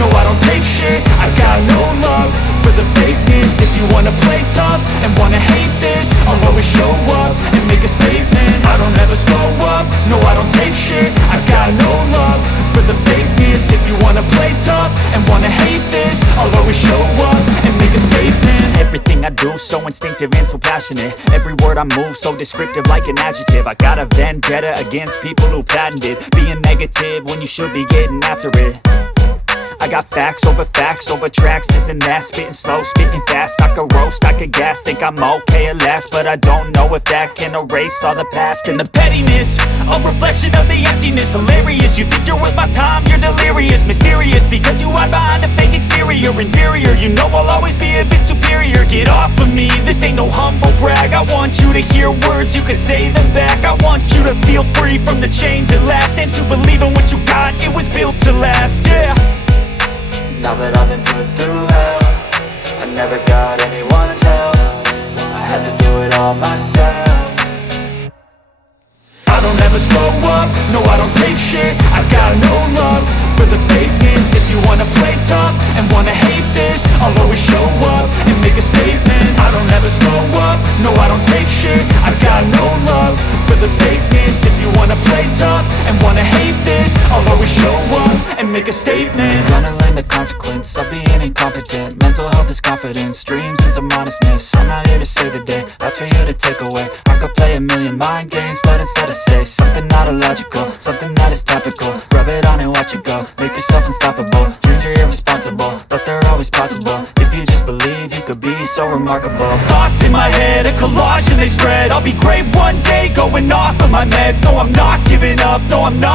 No, I don't take shit, I got no love for the fakeness. If you wanna play tough and wanna hate this, I'll always show up and make a statement. I don't ever slow up, no, I don't take shit, I got no love for the fakeness. If you wanna play tough and wanna hate this, I'll always show up and make a statement. Everything I do so instinctive and so passionate. Every word I move so descriptive like an adjective. I got a vendetta against people who patented being negative when you should be getting after it. I got facts over tracks, this and that. Spitting slow, spitting fast. I could roast, I could gas. Think I'm okay at last, but I don't know if that can erase all the past. And the pettiness, a reflection of the emptiness. Hilarious, you think you're worth my time, you're delirious. Mysterious, because you hide behind a fake exterior. Inferior, you know I'll always be a bit superior. Get off of me, this ain't no humble brag. I want you to hear words, you can say them back. I want you to feel free from the chains at last, and to believe in what you got, it was built to last, yeah. Now that I've been put through hell, I never got anyone's help. I had to do it all myself. I don't ever slow up, no, I don't take shit, I got no love for the fakeness. If you wanna play tough and wanna hate this, I'll always show up and make a statement. I don't ever slow up, no, I don't take shit, I got no love for the fakeness. If you wanna play tough and wanna hate this, I'll always show up and make a statement. Gonna learn the consequence of being incompetent. Mental health is confidence, dreams and some modestness. I'm not here to save the day, that's for you to take away. I could play a million mind games, but instead I say something not illogical, something that is topical. Rub it on and watch it go, make yourself unstoppable. Dreams are irresponsible, but they're always possible. If you just believe, you could be so remarkable. Thoughts in my head, a collage and they spread. I'll be great one day, going off of my meds. No, I'm not giving up, no, I'm not